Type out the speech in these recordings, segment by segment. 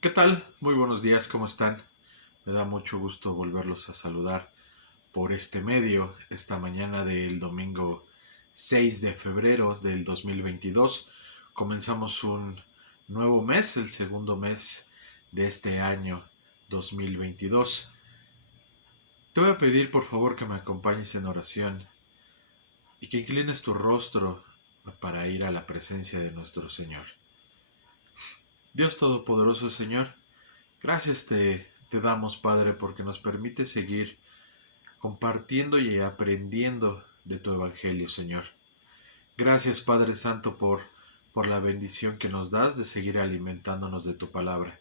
¿Qué tal? Muy buenos días, ¿cómo están? Me da mucho gusto volverlos a saludar por este medio, esta mañana del domingo 6 de febrero del 2022. Comenzamos un nuevo mes, el segundo mes de este año 2022. Te voy a pedir por favor que me acompañes en oración y que inclines tu rostro para ir a la presencia de nuestro Señor. Dios Todopoderoso Señor, gracias te damos, Padre, porque nos permite seguir compartiendo y aprendiendo de tu Evangelio, Señor. Gracias, Padre Santo, por la bendición que nos das de seguir alimentándonos de tu palabra.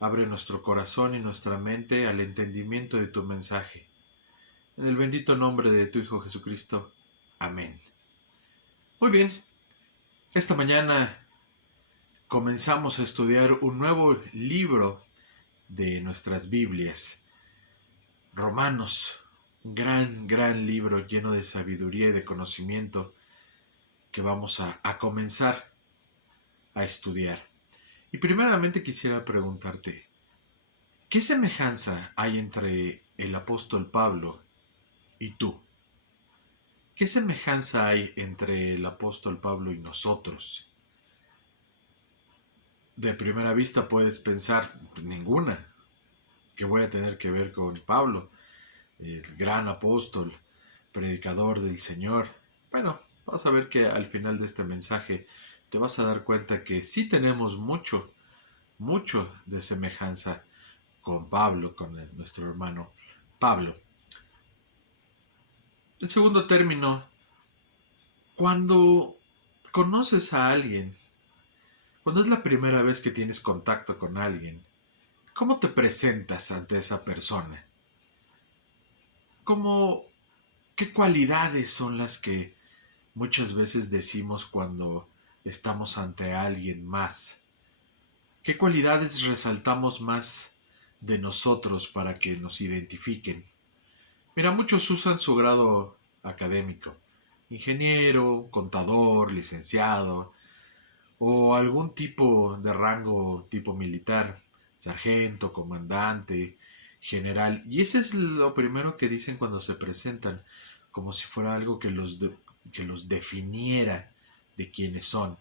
Abre nuestro corazón y nuestra mente al entendimiento de tu mensaje. En el bendito nombre de tu Hijo Jesucristo. Amén. Muy bien, esta mañana comenzamos a estudiar un nuevo libro de nuestras Biblias. Romanos, un gran libro lleno de sabiduría y de conocimiento que vamos a comenzar a estudiar. Y primeramente quisiera preguntarte, ¿qué semejanza hay entre el apóstol Pablo y tú? ¿Qué semejanza hay entre el apóstol Pablo y nosotros? De primera vista puedes pensar, ninguna, que voy a tener que ver con Pablo, el gran apóstol, predicador del Señor. Bueno, vas a ver que al final de este mensaje te vas a dar cuenta que sí tenemos mucho de semejanza con Pablo, con nuestro hermano Pablo. En segundo término, cuando conoces a alguien, cuando es la primera vez que tienes contacto con alguien, ¿cómo te presentas ante esa persona? ¿Cómo, qué cualidades son las que muchas veces decimos cuando estamos ante alguien más? ¿Qué cualidades resaltamos más de nosotros para que nos identifiquen? Mira, muchos usan su grado académico, ingeniero, contador, licenciado, o algún tipo de rango tipo militar, sargento, comandante, general, y ese es lo primero que dicen cuando se presentan, como si fuera algo que los definiera de quiénes son.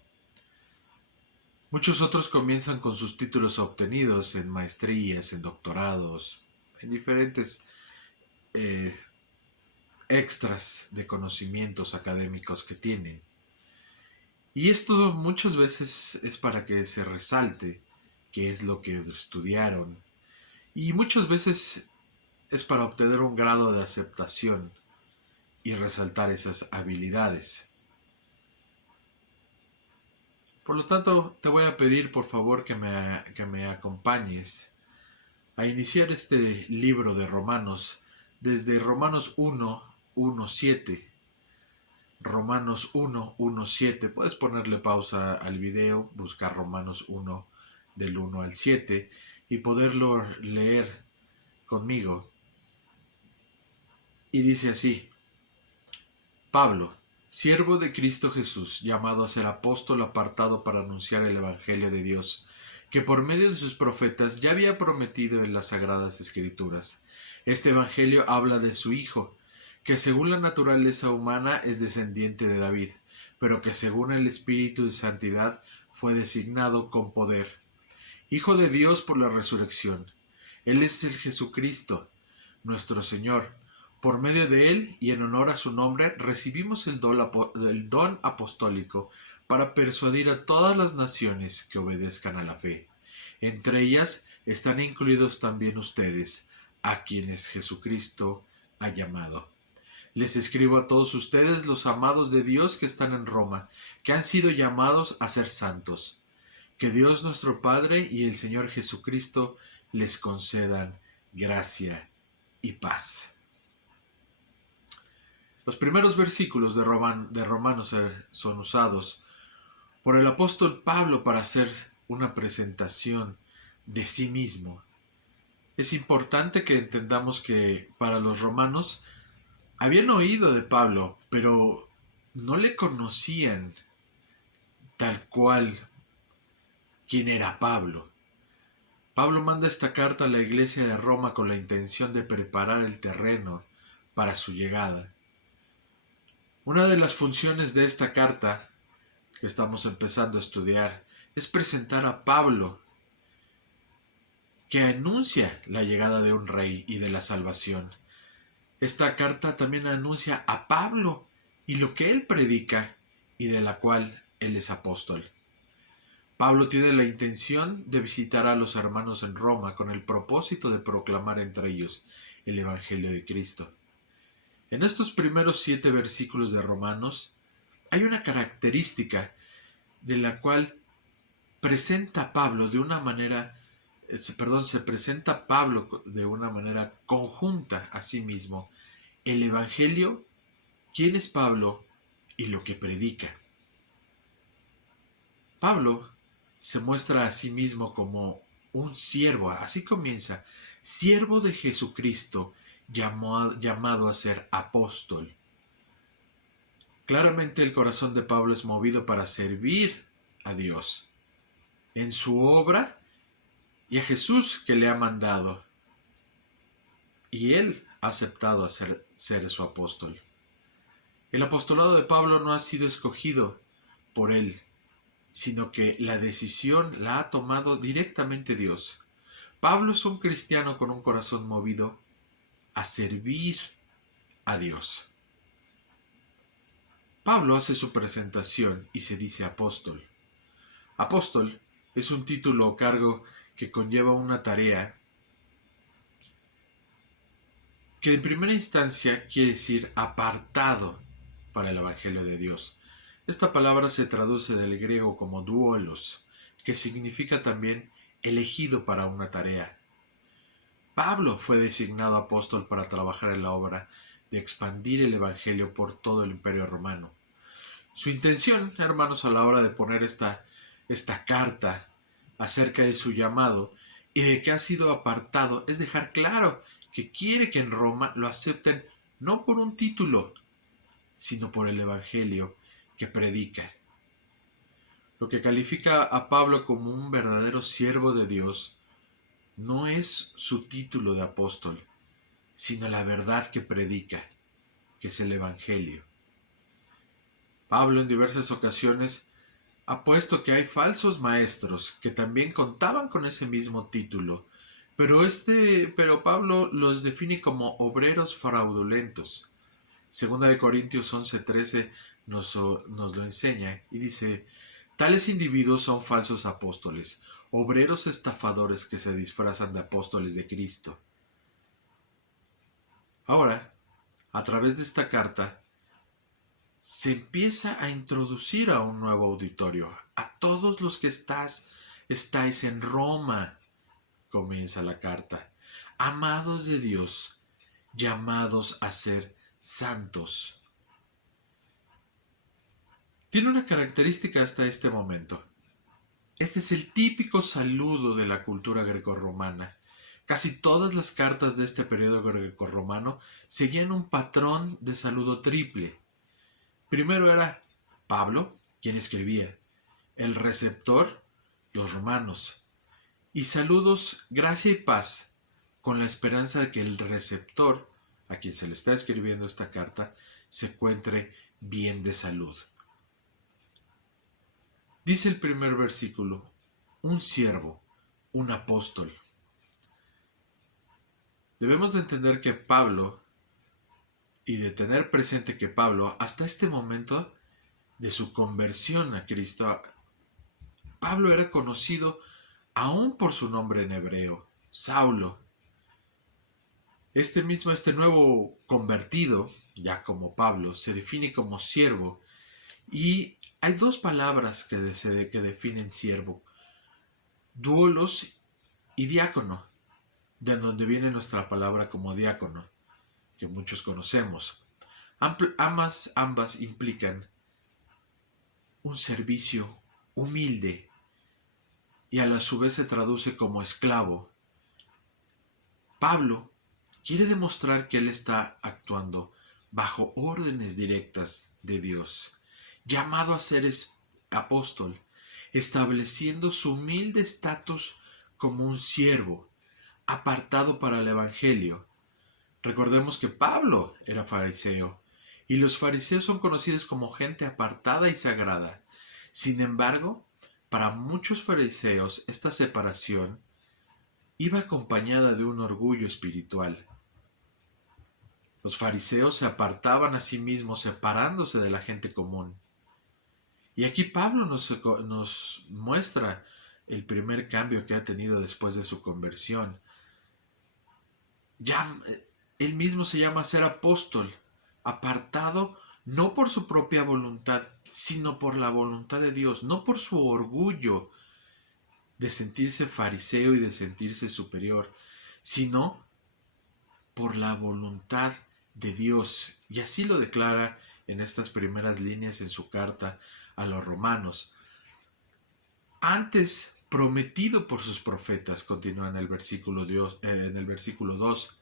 Muchos otros comienzan con sus títulos obtenidos en maestrías, en doctorados, en diferentes eh, extras de conocimientos académicos que tienen. Y esto muchas veces es para que se resalte qué es lo que estudiaron. Y muchas veces es para obtener un grado de aceptación y resaltar esas habilidades. Por lo tanto, te voy a pedir por favor que me acompañes a iniciar este libro de Romanos desde Romanos 1:7. Romanos 1:7. Puedes ponerle pausa al video, buscar Romanos 1 del 1 al 7 y poderlo leer conmigo. Y dice así: Pablo, siervo de Cristo Jesús, llamado a ser apóstol apartado para anunciar el Evangelio de Dios, que por medio de sus profetas ya había prometido en las sagradas escrituras. Este Evangelio habla de su Hijo, que según la naturaleza humana es descendiente de David, pero que según el Espíritu de Santidad fue designado con poder, Hijo de Dios por la resurrección. Él es el Jesucristo, nuestro Señor. Por medio de él y en honor a su nombre recibimos el don apostólico para persuadir a todas las naciones que obedezcan a la fe. Entre ellas están incluidos también ustedes, a quienes Jesucristo ha llamado. Les escribo a todos ustedes, los amados de Dios que están en Roma, que han sido llamados a ser santos. Que Dios nuestro Padre y el Señor Jesucristo les concedan gracia y paz. Los primeros versículos de Romanos son usados por el apóstol Pablo para hacer una presentación de sí mismo. Es importante que entendamos que para los romanos habían oído de Pablo, pero no le conocían tal cual quién era Pablo. Pablo manda esta carta a la iglesia de Roma con la intención de preparar el terreno para su llegada. Una de las funciones de esta carta que estamos empezando a estudiar es presentar a Pablo, que anuncia la llegada de un rey y de la salvación. Esta carta también anuncia a Pablo y lo que él predica y de la cual él es apóstol. Pablo tiene la intención de visitar a los hermanos en Roma con el propósito de proclamar entre ellos el Evangelio de Cristo. En estos primeros 7 versículos de Romanos hay una característica de la cual presenta Pablo de una manera, se presenta Pablo de una manera conjunta a sí mismo el Evangelio, quién es Pablo y lo que predica. Pablo se muestra a sí mismo como un siervo, así comienza, siervo de Jesucristo, llamado a ser apóstol. Claramente el corazón de Pablo es movido para servir a Dios en su obra y a Jesús que le ha mandado. Y él ha aceptado ser su apóstol. El apostolado de Pablo no ha sido escogido por él, sino que la decisión la ha tomado directamente Dios. Pablo es un cristiano con un corazón movido a servir a Dios. Pablo hace su presentación y se dice apóstol. Apóstol es un título o cargo que conlleva una tarea que en primera instancia quiere decir apartado para el Evangelio de Dios. Esta palabra se traduce del griego como doulos, que significa también elegido para una tarea. Pablo fue designado apóstol para trabajar en la obra de expandir el Evangelio por todo el Imperio Romano. Su intención, hermanos, a la hora de poner esta carta acerca de su llamado y de que ha sido apartado es dejar claro que quiere que en Roma lo acepten no por un título, sino por el Evangelio que predica. Lo que califica a Pablo como un verdadero siervo de Dios no es su título de apóstol, sino la verdad que predica, que es el Evangelio. Pablo en diversas ocasiones ha puesto que hay falsos maestros que también contaban con ese mismo título, pero Pablo los define como obreros fraudulentos. Segunda de Corintios 11:13 nos lo enseña y dice: tales individuos son falsos apóstoles, obreros estafadores que se disfrazan de apóstoles de Cristo. Ahora, a través de esta carta, se empieza a introducir a un nuevo auditorio. A todos los que estáis en Roma, comienza la carta. Amados de Dios, llamados a ser santos. Tiene una característica hasta este momento. Este es el típico saludo de la cultura grecorromana. Casi todas las cartas de este periodo grecorromano seguían un patrón de saludo triple. Primero era Pablo, quien escribía, el receptor, los romanos, y saludos, gracia y paz, con la esperanza de que el receptor, a quien se le está escribiendo esta carta, se encuentre bien de salud. Dice el primer versículo, un siervo, un apóstol. Debemos de entender que Pablo, y de tener presente que Pablo, hasta este momento de su conversión a Cristo, Pablo era conocido aún por su nombre en hebreo, Saulo. Este nuevo convertido, ya como Pablo, se define como siervo. Y hay dos palabras que definen siervo: doulos y diácono, de donde viene nuestra palabra como diácono, que muchos conocemos. Ambas implican un servicio humilde y a la su vez se traduce como esclavo. Pablo quiere demostrar que él está actuando bajo órdenes directas de Dios, llamado a ser apóstol, estableciendo su humilde estatus como un siervo, apartado para el Evangelio. Recordemos que Pablo era fariseo, y los fariseos son conocidos como gente apartada y sagrada. Sin embargo, para muchos fariseos esta separación iba acompañada de un orgullo espiritual. Los fariseos se apartaban a sí mismos separándose de la gente común. Y aquí Pablo nos muestra el primer cambio que ha tenido después de su conversión. Ya él mismo se llama ser apóstol, apartado no por su propia voluntad, sino por la voluntad de Dios, no por su orgullo de sentirse fariseo y de sentirse superior, sino por la voluntad de Dios. Y así lo declara en estas primeras líneas en su carta a los romanos. Antes prometido por sus profetas, continúa en el versículo 2.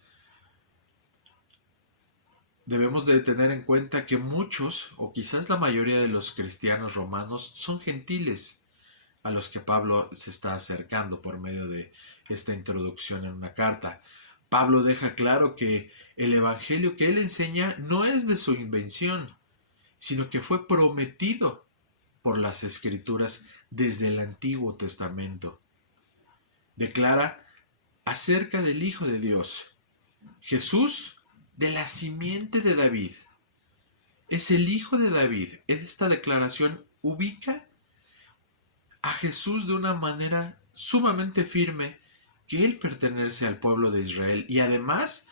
Debemos de tener en cuenta que muchos, o quizás la mayoría de los cristianos romanos, son gentiles a los que Pablo se está acercando por medio de esta introducción en una carta. Pablo deja claro que el evangelio que él enseña no es de su invención, sino que fue prometido por las escrituras desde el Antiguo Testamento. Declara acerca del Hijo de Dios, Jesús, de la simiente de David. Es el Hijo de David. Esta declaración ubica a Jesús de una manera sumamente firme, que él pertenece al pueblo de Israel y además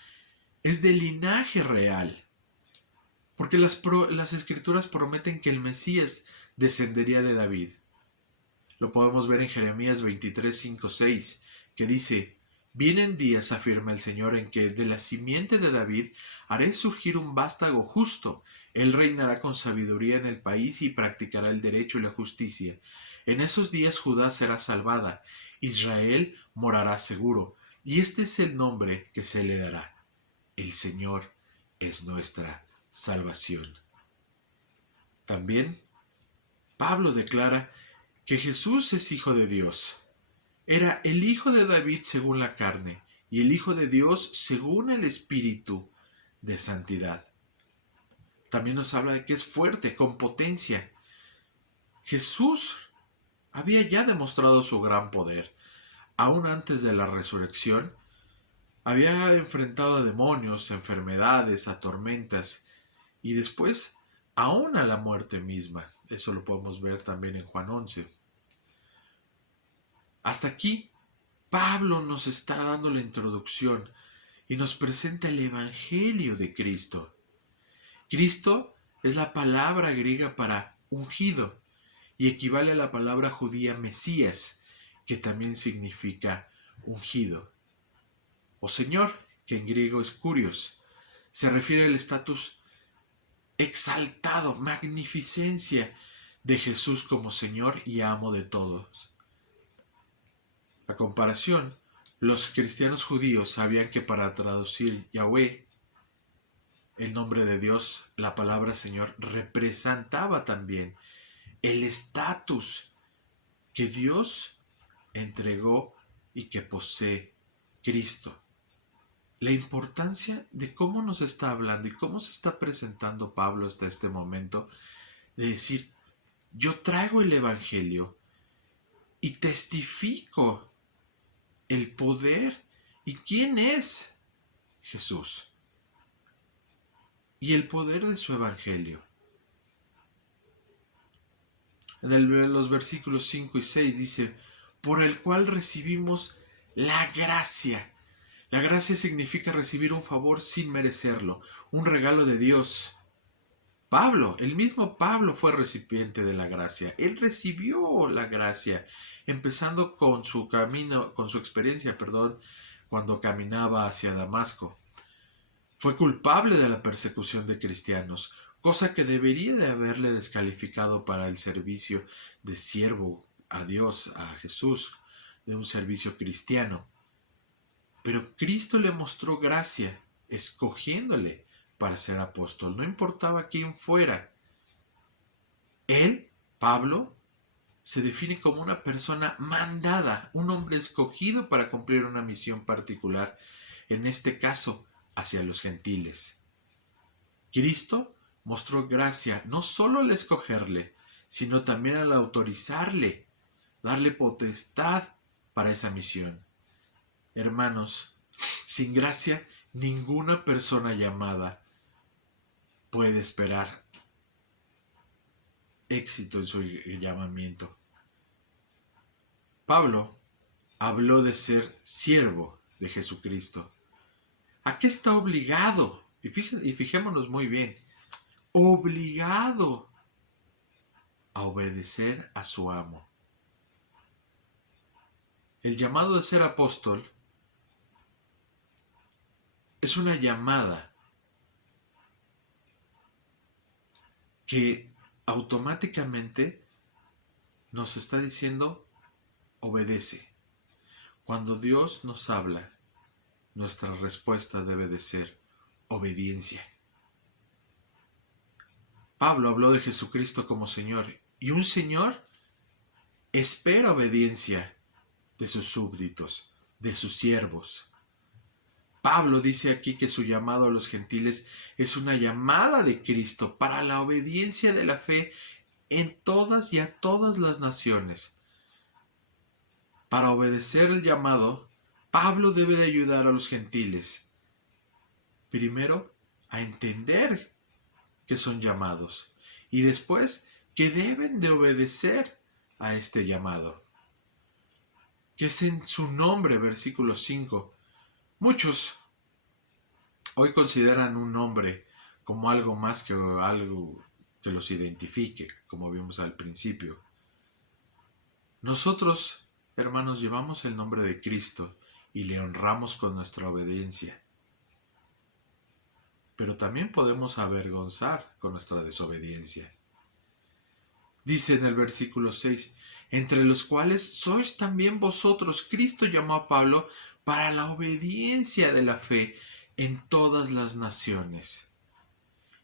es de linaje real. Porque las escrituras prometen que el Mesías descendería de David. Lo podemos ver en Jeremías 23, 5, 6, que dice: vienen días, afirma el Señor, en que de la simiente de David haré surgir un vástago justo. Él reinará con sabiduría en el país y practicará el derecho y la justicia. En esos días Judá será salvada, Israel morará seguro, y este es el nombre que se le dará: el Señor es nuestra salvación. También Pablo declara que Jesús es Hijo de Dios. Era el Hijo de David según la carne y el Hijo de Dios según el Espíritu de santidad. También nos habla de que es fuerte, con potencia. Jesús había ya demostrado su gran poder. Aún antes de la resurrección, había enfrentado a demonios, enfermedades, a tormentas y después aún a la muerte misma. Eso lo podemos ver también en Juan 11. Hasta aquí, Pablo nos está dando la introducción y nos presenta el Evangelio de Cristo. Cristo es la palabra griega para ungido y equivale a la palabra judía Mesías, que también significa ungido. O Señor, que en griego es kurios, se refiere al estatus exaltado, magnificencia de Jesús como Señor y amo de todos. A comparación, los cristianos judíos sabían que para traducir Yahweh, el nombre de Dios, la palabra Señor, representaba también el estatus que Dios entregó y que posee Cristo. La importancia de cómo nos está hablando y cómo se está presentando Pablo hasta este momento, de decir: yo traigo el Evangelio y testifico el poder y quién es Jesús y el poder de su Evangelio. En los versículos 5 y 6 dice: por el cual recibimos la gracia. La gracia significa recibir un favor sin merecerlo, un regalo de Dios. Pablo, el mismo Pablo fue recipiente de la gracia. Él recibió la gracia, empezando con su camino, con su experiencia, cuando caminaba hacia Damasco. Fue culpable de la persecución de cristianos, cosa que debería de haberle descalificado para el servicio de siervo a Dios, a Jesús, de un servicio cristiano. Pero Cristo le mostró gracia, escogiéndole para ser apóstol, no importaba quién fuera. Él, Pablo, se define como una persona mandada, un hombre escogido para cumplir una misión particular, en este caso hacia los gentiles. Cristo mostró gracia no solo al escogerle, sino también al autorizarle, darle potestad para esa misión. Hermanos, sin gracia, ninguna persona llamada puede esperar éxito en su llamamiento. Pablo habló de ser siervo de Jesucristo. ¿A qué está obligado? Y fijémonos muy bien, obligado a obedecer a su amo. El llamado de ser apóstol es una llamada que automáticamente nos está diciendo obedece. Cuando Dios nos habla, nuestra respuesta debe de ser obediencia. Pablo habló de Jesucristo como Señor, y un Señor espera obediencia de sus súbditos, de sus siervos. Pablo dice aquí que su llamado a los gentiles es una llamada de Cristo para la obediencia de la fe en todas y a todas las naciones. Para obedecer el llamado, Pablo debe de ayudar a los gentiles, primero, a entender que son llamados y después que deben de obedecer a este llamado, que es en su nombre, versículo 5. Muchos hoy consideran un nombre como algo más que algo que los identifique, como vimos al principio. Nosotros, hermanos, llevamos el nombre de Cristo y le honramos con nuestra obediencia. Pero también podemos avergonzar con nuestra desobediencia. Dice en el versículo 6, entre los cuales sois también vosotros. Cristo llamó a Pablo para la obediencia de la fe en todas las naciones.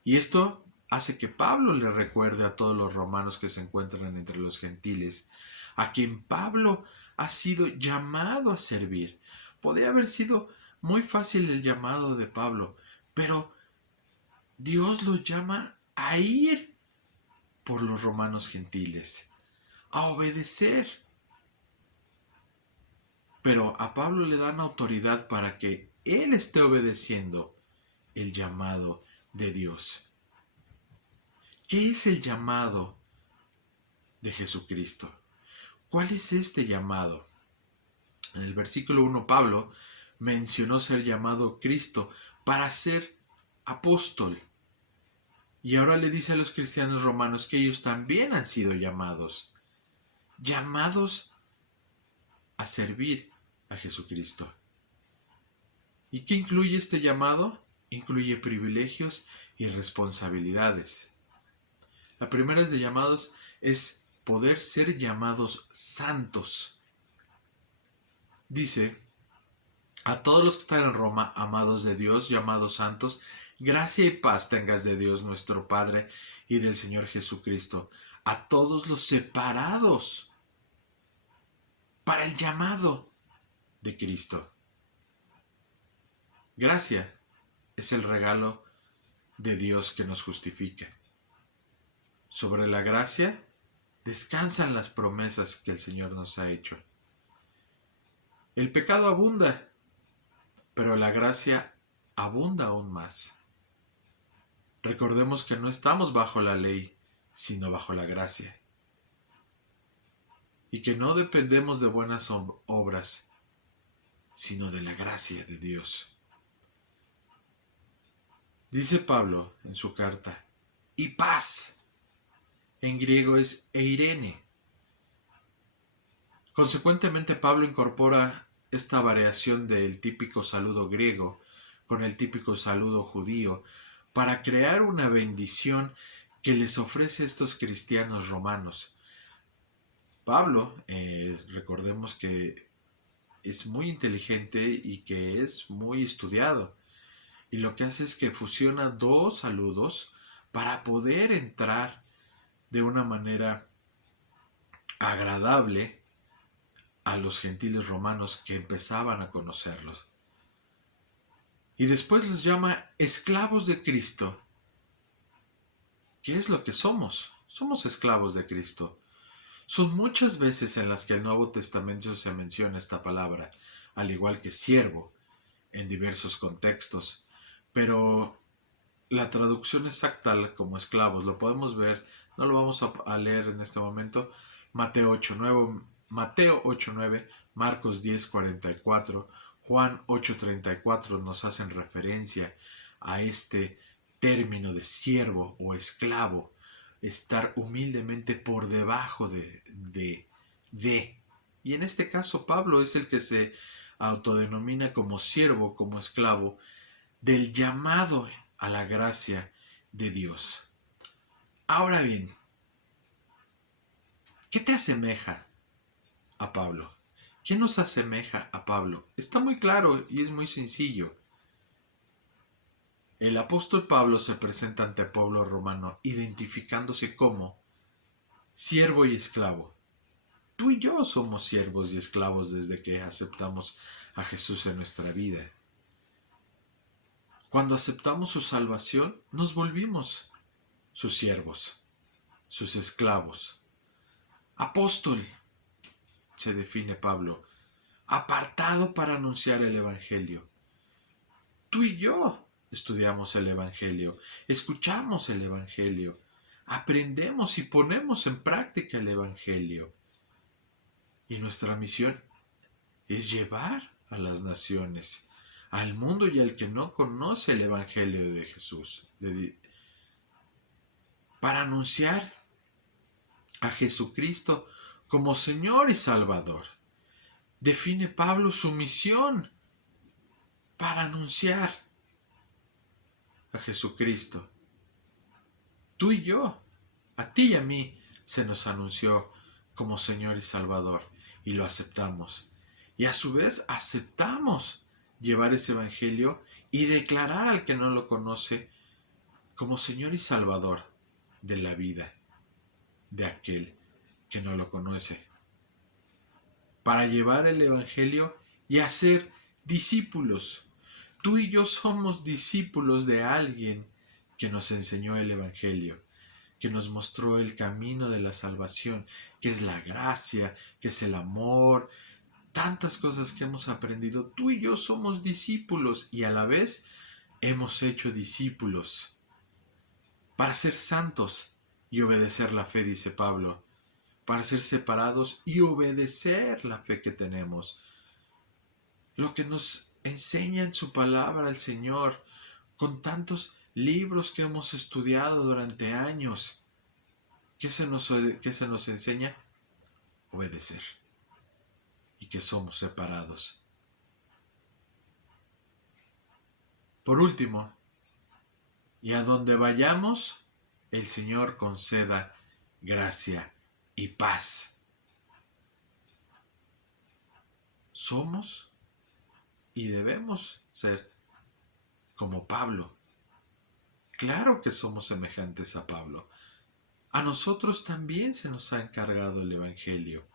Y esto hace que Pablo le recuerde a todos los romanos que se encuentran entre los gentiles, a quien Pablo ha sido llamado a servir. Podría haber sido muy fácil el llamado de Pablo, pero Dios lo llama a ir por los romanos gentiles, a obedecer. Pero a Pablo le dan autoridad para que él esté obedeciendo el llamado de Dios. ¿Qué es el llamado de Jesucristo? ¿Cuál es este llamado? En el versículo 1 Pablo mencionó ser llamado Cristo para ser apóstol. Y ahora le dice a los cristianos romanos que ellos también han sido llamados a servir a Jesucristo. ¿Y qué incluye este llamado? Incluye privilegios y responsabilidades. La primera de llamados es poder ser llamados santos. Dice, a todos los que están en Roma, amados de Dios, llamados santos, gracia y paz tengas de Dios nuestro Padre y del Señor Jesucristo. A todos los separados para el llamado de Cristo. Gracia es el regalo de Dios que nos justifica. Sobre la gracia descansan las promesas que el Señor nos ha hecho. El pecado abunda, pero la gracia abunda aún más. Recordemos que no estamos bajo la ley, sino bajo la gracia. Y que no dependemos de buenas obras, sino de la gracia de Dios. Dice Pablo en su carta, y paz. En griego es eirene. Consecuentemente, Pablo incorpora esta variación del típico saludo griego con el típico saludo judío para crear una bendición que les ofrece a estos cristianos romanos. Pablo, recordemos que es muy inteligente y que es muy estudiado. Y lo que hace es que fusiona dos saludos para poder entrar de una manera agradable a los gentiles romanos que empezaban a conocerlos. Y después los llama esclavos de Cristo. ¿Qué es lo que somos? Somos esclavos de Cristo. Son muchas veces en las que el Nuevo Testamento se menciona esta palabra, al igual que siervo, en diversos contextos. Pero la traducción exacta como esclavos lo podemos ver, no lo vamos a leer en este momento, Mateo 8:9, Marcos 10:44, Juan 8:34 nos hacen referencia a este término de siervo o esclavo, estar humildemente por debajo de. Y en este caso Pablo es el que se autodenomina como siervo, como esclavo, del llamado a la gracia de Dios. Ahora bien, ¿qué te asemeja a Pablo? ¿Qué nos asemeja a Pablo? Está muy claro y es muy sencillo. El apóstol Pablo se presenta ante el pueblo romano identificándose como siervo y esclavo. Tú y yo somos siervos y esclavos desde que aceptamos a Jesús en nuestra vida. Cuando aceptamos su salvación, nos volvimos sus siervos, sus esclavos. Apóstol, se define Pablo, apartado para anunciar el Evangelio. Tú y yo estudiamos el Evangelio, escuchamos el Evangelio, aprendemos y ponemos en práctica el Evangelio. Y nuestra misión es llevar a las naciones, al mundo y al que no conoce el Evangelio de Jesús, para anunciar a Jesucristo como Señor y Salvador. Define Pablo su misión para anunciar a Jesucristo. Tú y yo, a ti y a mí, se nos anunció como Señor y Salvador y lo aceptamos. Y a su vez aceptamos llevar ese Evangelio y declarar al que no lo conoce como Señor y Salvador de la vida de aquel que no lo conoce. Para llevar el Evangelio y hacer discípulos. Tú y yo somos discípulos de alguien que nos enseñó el Evangelio, que nos mostró el camino de la salvación, que es la gracia, que es el amor, tantas cosas que hemos aprendido. Tú y yo somos discípulos y a la vez hemos hecho discípulos para ser santos y obedecer la fe, dice Pablo, para ser separados y obedecer la fe que tenemos. Lo que nos enseña en su palabra el Señor, con tantos libros que hemos estudiado durante años. ¿Qué se nos enseña? Obedecer. Y que somos separados. Por último, y a donde vayamos, el Señor conceda gracia y paz. Somos y debemos ser como Pablo. Claro que somos semejantes a Pablo. A nosotros también se nos ha encargado el Evangelio.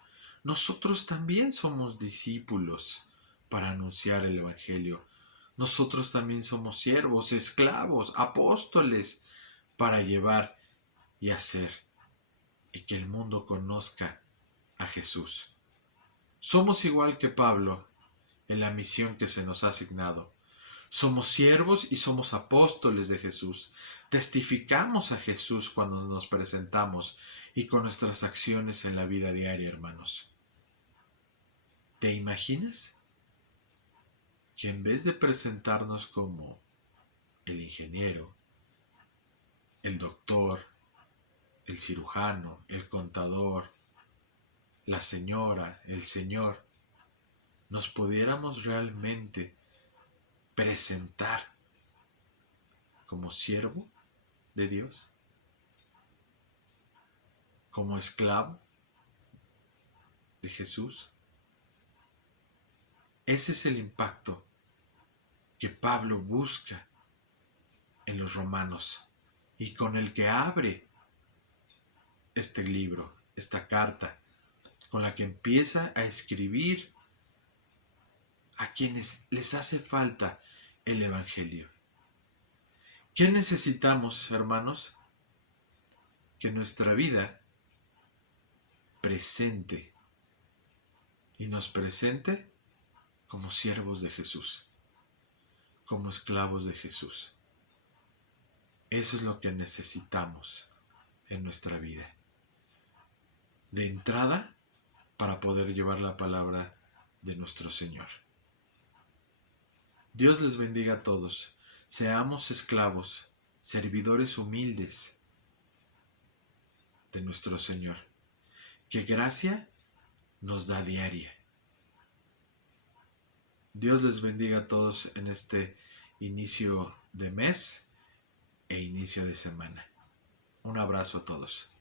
Nosotros también somos discípulos para anunciar el Evangelio. Nosotros también somos siervos, esclavos, apóstoles para llevar y hacer y que el mundo conozca a Jesús. Somos igual que Pablo en la misión que se nos ha asignado. Somos siervos y somos apóstoles de Jesús. Testificamos a Jesús cuando nos presentamos y con nuestras acciones en la vida diaria, hermanos. ¿Te imaginas que en vez de presentarnos como el ingeniero, el doctor, el cirujano, el contador, la señora, el señor, nos pudiéramos realmente presentar como siervo de Dios, como esclavo de Jesús? Ese es el impacto que Pablo busca en los romanos y con el que abre este libro, esta carta con la que empieza a escribir a quienes les hace falta el Evangelio. ¿Qué necesitamos, hermanos? Que nuestra vida presente y nos presente como siervos de Jesús, como esclavos de Jesús. Eso es lo que necesitamos en nuestra vida. De entrada, para poder llevar la palabra de nuestro Señor. Dios les bendiga a todos. Seamos esclavos, servidores humildes de nuestro Señor. Que gracia nos da diaria. Dios les bendiga a todos en este inicio de mes e inicio de semana. Un abrazo a todos.